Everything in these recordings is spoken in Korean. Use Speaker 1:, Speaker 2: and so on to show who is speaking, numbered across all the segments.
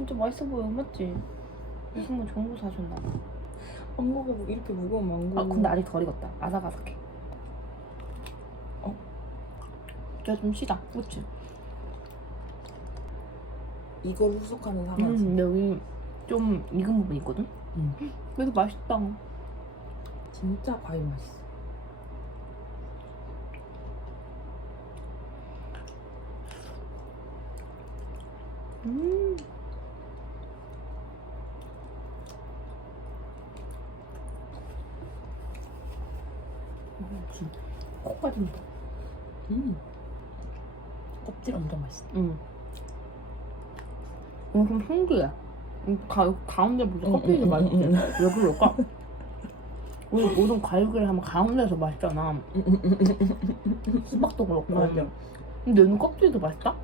Speaker 1: 진짜 맛있어 보여 맞지? 좋은 거 사줬나 봐.
Speaker 2: 안 먹어보고 이렇게 무거운 망고.
Speaker 1: 아 근데 아직 덜 익었다. 아삭아삭해.
Speaker 2: 어?
Speaker 1: 야좀 시다. 그치?
Speaker 2: 이걸 후숙하는 상하지.
Speaker 1: 음 여기 좀 익은 부분 있거든?
Speaker 2: 음.
Speaker 1: 그래도 맛있다.
Speaker 2: 진짜 과일 맛있어.
Speaker 1: 음. 음, 진짜 코 빠진다.
Speaker 2: 음. 껍질 엄청 맛있어.
Speaker 1: 응. 어, 좀 신기해. 이 가, 가운데 무슨
Speaker 2: 응,
Speaker 1: 껍질이
Speaker 2: 응, 응,
Speaker 1: 맛있지?
Speaker 2: 응.
Speaker 1: 왜 그럴까? 우리 모든 과육을 하면 가운데서 맛있잖아. 수박도 그렇고.
Speaker 2: 맞아.
Speaker 1: 근데 얘는 껍질도 맛있다?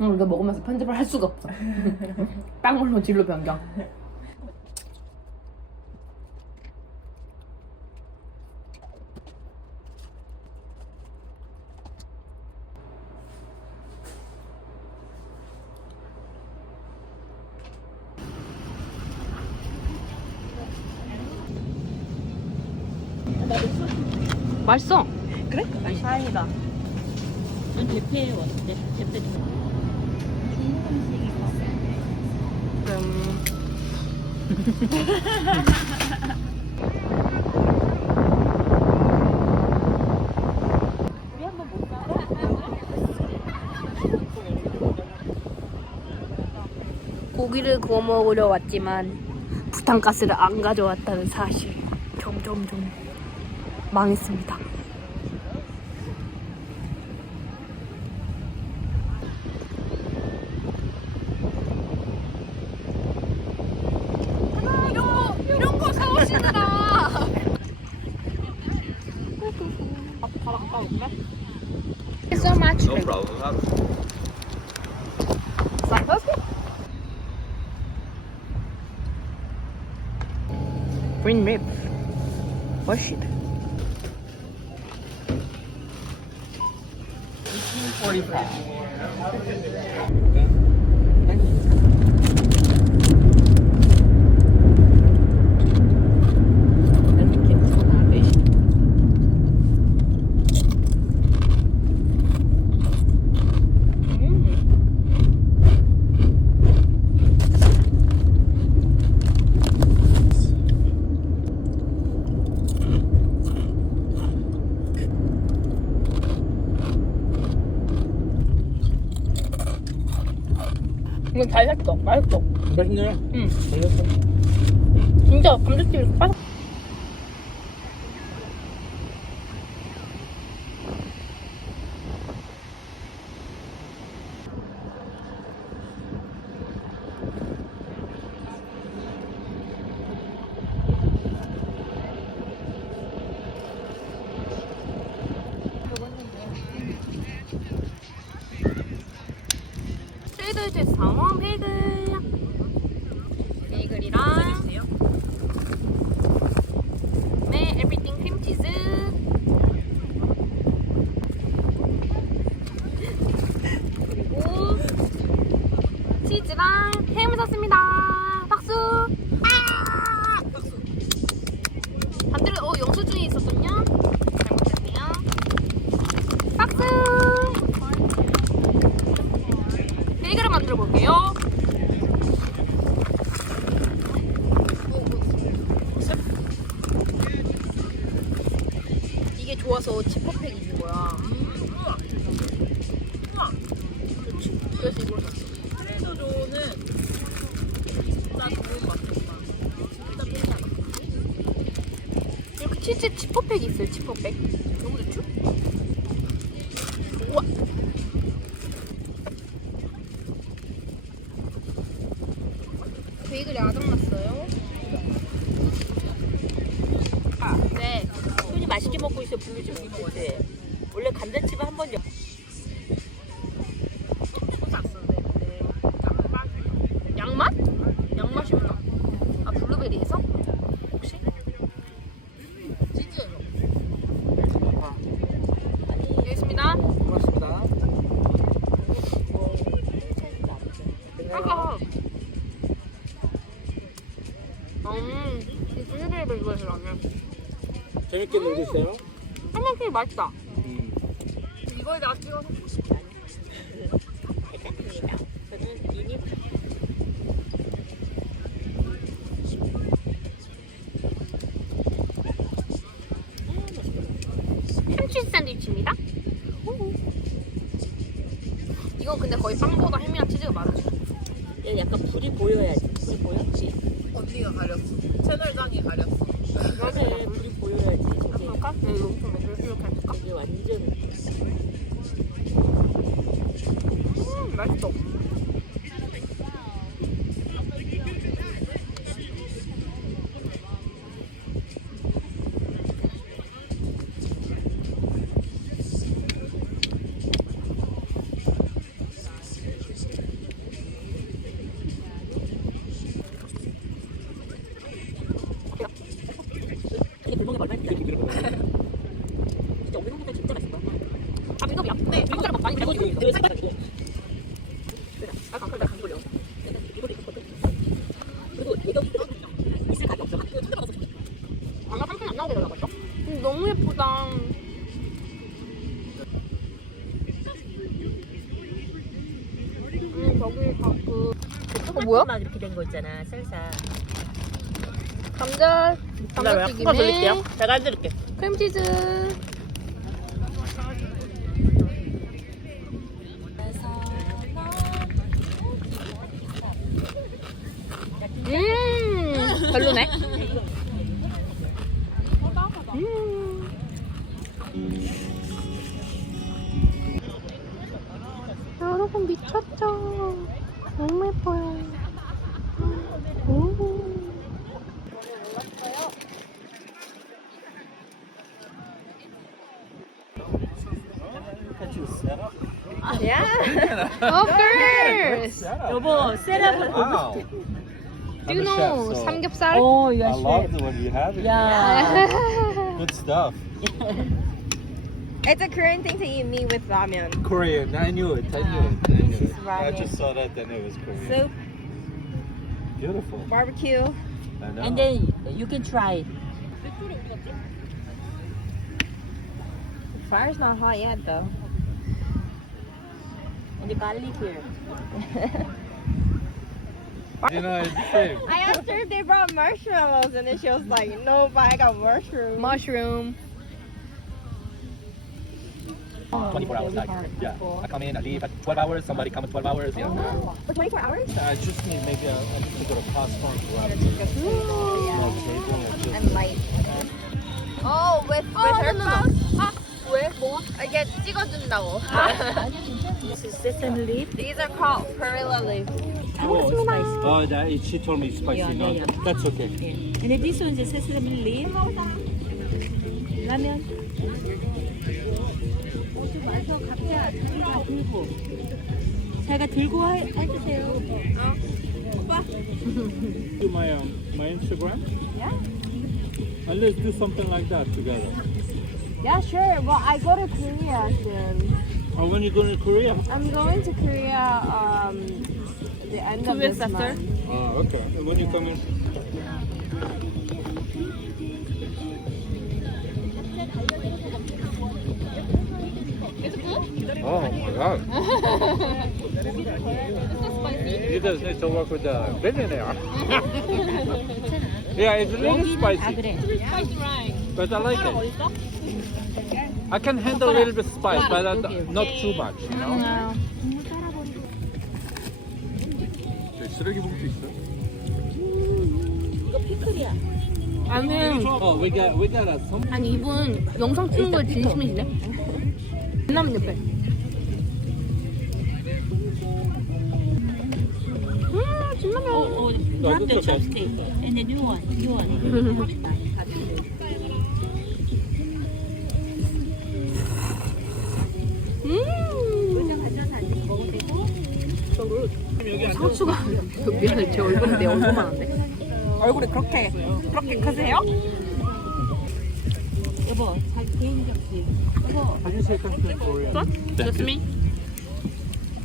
Speaker 1: 응, 우리가 먹으면서 편집을 할 수가 없어. 빵으로 진로 변경. 맛있어.
Speaker 2: 그래?
Speaker 3: 다행이다. 난 대패 왔는데 대패 좀.
Speaker 1: 고기를 구워 먹으려 왔지만 부탄가스를 안 가져왔다는 사실 점점점 망했습니다. Freemates. Oxi. 1845. 이건 잘 샀어. 맛있어.
Speaker 2: 맛있네.
Speaker 1: 응.
Speaker 2: 맛있어.
Speaker 1: 진짜 감자튀김 빠삭. 트레이더즈 상원 베이글 베이글이랑 네, everything 크림 치즈. 그리고 치즈랑 햄을 샀습니다. 박수. 아! 반대로 어 영수 증이 있었군요. 잘못했네요. 박수. 베이글을 만들어 볼게요.
Speaker 4: 좋아서 지퍼팩 있는 거야. 그래서 이걸 샀어.
Speaker 5: 트레이더조는 진짜 좋은 맛이다. 진짜 비싸.
Speaker 4: 이렇게 치즈 지퍼팩 있어요. 지퍼팩. 너무 좋죠?
Speaker 6: 재밌게 놀고 있어요?
Speaker 4: 한명이 맛있다.
Speaker 6: 음.
Speaker 4: 이거에다가 찍어서. 햄치즈 샌드위치입니다. 이건 근데 거의 빵보다 햄이랑 치즈가 많아져.
Speaker 3: 얘 약간 불이 보여야지. 불이 보였지.
Speaker 5: 언니가 가렸어. 채널장이 가렸어.
Speaker 3: 그래 불이 보여야지.
Speaker 4: 그럴까? 네, 이거 좀 이렇게 해줄까?
Speaker 3: 저게 완전
Speaker 4: 음, 맛있어. 너무 예쁘다. 음, 저기
Speaker 3: 그어
Speaker 4: 뭐야?
Speaker 3: 막 이렇게 된 거 있잖아. 쌀쌀.
Speaker 4: 감자 감자 튀김에
Speaker 3: 제가 해드릴게.
Speaker 4: 크림치즈. 미쳤죠? 너무 예뻐요. 오. Yeah, of course.
Speaker 3: 여보, 세라가.
Speaker 6: Wow.
Speaker 4: Do you know 삼겹살?
Speaker 3: 오,
Speaker 6: I love the one you have. it.
Speaker 3: 야.
Speaker 6: Good stuff.
Speaker 7: It's a Korean thing to eat meat with ramen.
Speaker 6: Korean. I knew it. I knew it. I knew it. I
Speaker 7: ramen.
Speaker 6: just saw that, then it was Korean.
Speaker 7: Soup,
Speaker 6: Beautiful.
Speaker 7: barbecue.
Speaker 6: I know.
Speaker 3: And then you can try.
Speaker 7: The fire's not hot yet though.
Speaker 3: And the garlic here.
Speaker 6: you know, it's the same.
Speaker 7: I asked her if they brought marshmallows and then she was like, no, but I got mushrooms.
Speaker 4: Mushroom.
Speaker 8: 24 hours like yeah i come in i leave at 12 hours somebody come at 12 hours yeah
Speaker 7: For 24 hours?
Speaker 6: I just need maybe a, I need to go to Costco and grab it. No, taking it just-
Speaker 7: And light. Oh, with, with
Speaker 4: Oh,
Speaker 7: her
Speaker 4: no, no, no.
Speaker 7: phone?
Speaker 4: 아, 왜? 뭐?
Speaker 7: 이게 찍어준다고.
Speaker 3: This is sesame leaf.
Speaker 7: These are called perilla leaves.
Speaker 6: Oh, it's-
Speaker 3: spicy.
Speaker 6: oh, that, she told me spicy.
Speaker 3: Yeah,
Speaker 6: no,
Speaker 3: yeah, yeah.
Speaker 6: That's okay.
Speaker 3: Yeah. And then this one is sesame leaf. 라면. 어디 와서 각자 자기가 들고. 자기가 들고 하- 해주세요.
Speaker 6: Do my um, my Instagram. Yeah. And let's do something like that together.
Speaker 7: Yeah, sure. Well, I go to Korea soon.
Speaker 6: Oh, when you go to Korea?
Speaker 7: I'm going to Korea um the end of this month.
Speaker 6: Oh, okay. And when you come in? Oh my god. he does need to work with the billionaire. yeah, it's a little spicy. but I like it. I can handle a little bit spice, but I not too much, you know? 쓰레기 봉투 있어?
Speaker 4: 나는
Speaker 6: Oh, we got we got a some.
Speaker 4: 아니 이분 영상 찍는 거에 진심이시네. 남은 옆에. 음 진라면.
Speaker 3: Oh, oh, not the chopstick. And the new one, new one.
Speaker 4: 상추가 미안해 제 얼굴은 내 얼굴만 한데.
Speaker 5: 얼굴이 그렇게 그렇게 크세요?
Speaker 3: 여보, 자기 개인 접시. 여보,
Speaker 6: you in Korean?
Speaker 4: Just me?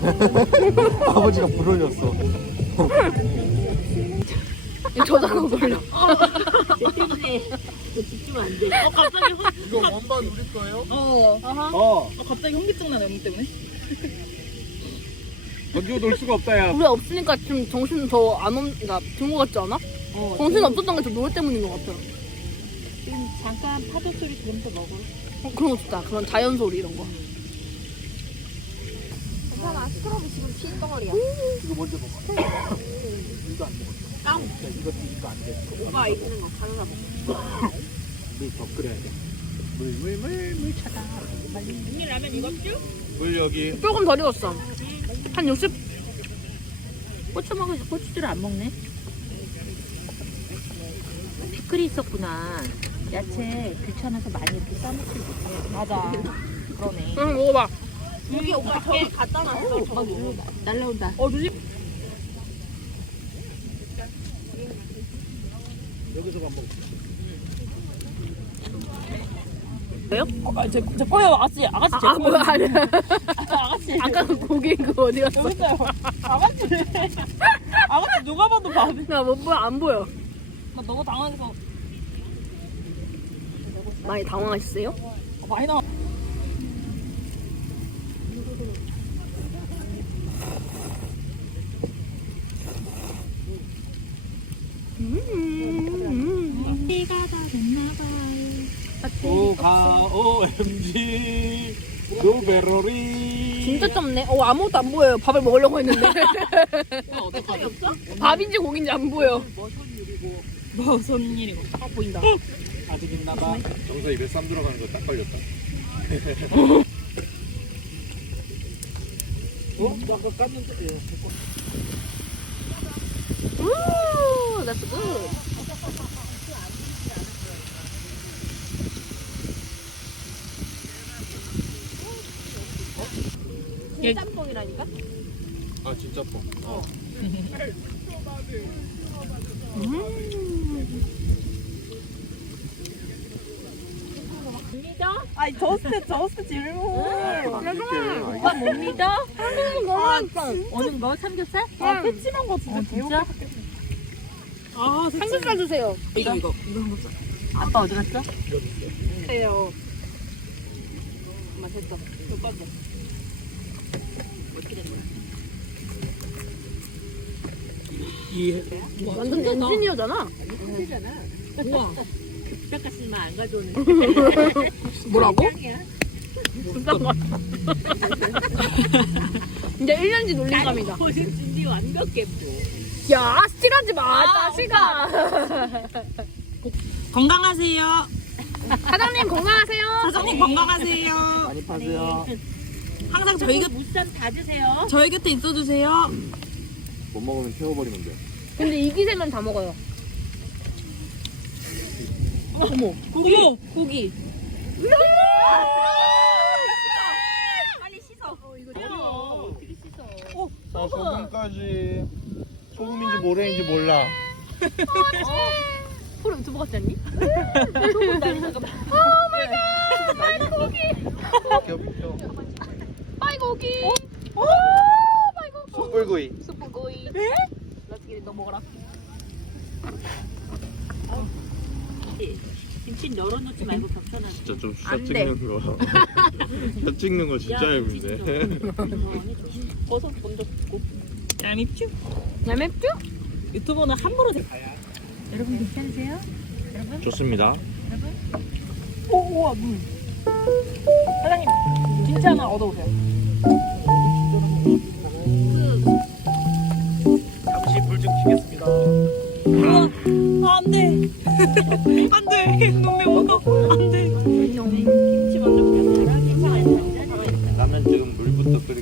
Speaker 9: 아버지가 불올렸어.
Speaker 4: 저작권 걸려.
Speaker 9: 이거 원반 우리 거예요?
Speaker 6: 어.
Speaker 5: 갑자기 현기증 나네 문 때문에.
Speaker 6: 던지고 놀 수가 없다 야.
Speaker 4: 우리 없으니까 지금 정신 더안 온, 그러니까 든것 같지 않아?
Speaker 3: 어,
Speaker 4: 정신 없었던 게 저 노래 때문인 것 같아.
Speaker 3: 지금 잠깐 파도 소리 들으면서 먹어.
Speaker 4: 어, 그런 거 좋다. 그런 자연 소리 이런 거.
Speaker 7: 괜찮아. 스크럽이 지금 피 덩어리야.
Speaker 9: 이거 먼저 먹어. 이거 안 먹어. 야, 이거 이거 안 돼.
Speaker 7: 오빠 있는 거 가져다 먹어.
Speaker 9: 물더 끓여야 돼. 물, 물, 물, 물 차다.
Speaker 5: 언니 라면 익었죠?
Speaker 9: 물 여기.
Speaker 4: 조금 덜 익었어. 한 60?
Speaker 3: 고추 먹어, 고추를 안 먹네. 피클이 있었구나. 야채 귀찮아서 많이 이렇게 싸먹지 못해.
Speaker 5: 맞아. 그러네.
Speaker 4: 응, 먹어봐.
Speaker 7: 여기 오빠 저기 갖다 놨어. 저기.
Speaker 3: 날라온다.
Speaker 4: 어, 조심.
Speaker 9: 여기서 밥 먹어.
Speaker 5: 아, 제, 제 거예요. 아가씨, 아가씨 제
Speaker 4: 아,
Speaker 5: 거예요.
Speaker 4: 뭐야, 아니야.
Speaker 5: 아가씨.
Speaker 4: 아까 그 고기 그거 어디 갔어?
Speaker 5: 여기 있어요. 아가씨. 아가씨 누가 봐도 밥이.
Speaker 4: 나못 보여, 안 보여.
Speaker 5: 나 너무 당황해서
Speaker 4: 많이 당황하셨어요?
Speaker 5: 많이 나와.
Speaker 3: 비가 다 됐나 봐요.
Speaker 6: 오가 OMG 블루베리.
Speaker 4: 진짜 좁네. 어, 아무것도 안 보여요. 밥을 먹으려고 했는데. 밥인지 고기인지 안 보여.
Speaker 5: 무슨 일이고. 딱 보인다.
Speaker 6: 아직 있나봐.
Speaker 9: 정서 입에 쌈 들어가는 거 딱 걸렸다.
Speaker 6: 어? 아까 깠는데. 예.
Speaker 4: 우, that's good.
Speaker 7: 짬뽕이라니까?
Speaker 9: 아 진짜 뻥.
Speaker 5: 아니 저스트 저스트 질문.
Speaker 3: 오빠 못 믿어? 오는 거 삼겹살?
Speaker 5: 아 패치만 거 진짜
Speaker 3: 어, 진짜?
Speaker 5: 아
Speaker 4: 삼겹살 주세요.
Speaker 5: 이거 이거.
Speaker 3: 아빠 어디 갔어?
Speaker 4: 주세요.
Speaker 5: 엄마 됐어. 몇 번째?
Speaker 4: 완전 엔지니어잖아.
Speaker 3: 뼈가스만 안 가져오는.
Speaker 4: 뭐라고? 잠깐만. 이제 1년지 놀림감이다.
Speaker 3: 보신 준비 완벽해.
Speaker 4: 야, 스틸하지 마, 자식아.
Speaker 5: 건강하세요.
Speaker 4: 사장님 건강하세요.
Speaker 5: 사장님 건강하세요.
Speaker 9: 많이 파세요.
Speaker 5: 항상 저희 곁
Speaker 3: 무쌈 다 드세요.
Speaker 5: 저희 곁에 있어주세요.
Speaker 9: 못 먹으면 태워버리면 돼.
Speaker 4: 근데 이 기세면 다 먹어요. 어머,
Speaker 5: 고기.
Speaker 4: 고기.
Speaker 5: 빨리 씻어.
Speaker 9: 자 소금까지. 소금인지 모래인지 몰라.
Speaker 4: 프로 유튜버 같지 않니? 빠이고기. 오, 빠이고기.
Speaker 8: 숯불구이.
Speaker 4: 숯불구이. 렛츠기리 너 먹어라.
Speaker 3: 김치 열어놓지 말고 겹쳐놔.
Speaker 10: 진짜
Speaker 4: 좀안 돼.
Speaker 10: 찍는 거. 샷 찍는 거 진짜 얇은데.
Speaker 4: 버섯 먼저 굽고.
Speaker 5: 얄밉죠?
Speaker 4: 얇맵죠?
Speaker 5: 유튜버는 함부로 대-
Speaker 3: 여러분 괜찮으세요?
Speaker 10: 좋습니다.
Speaker 5: 오, 우와, 물. 사장님, 김치 하나 얻어오세요.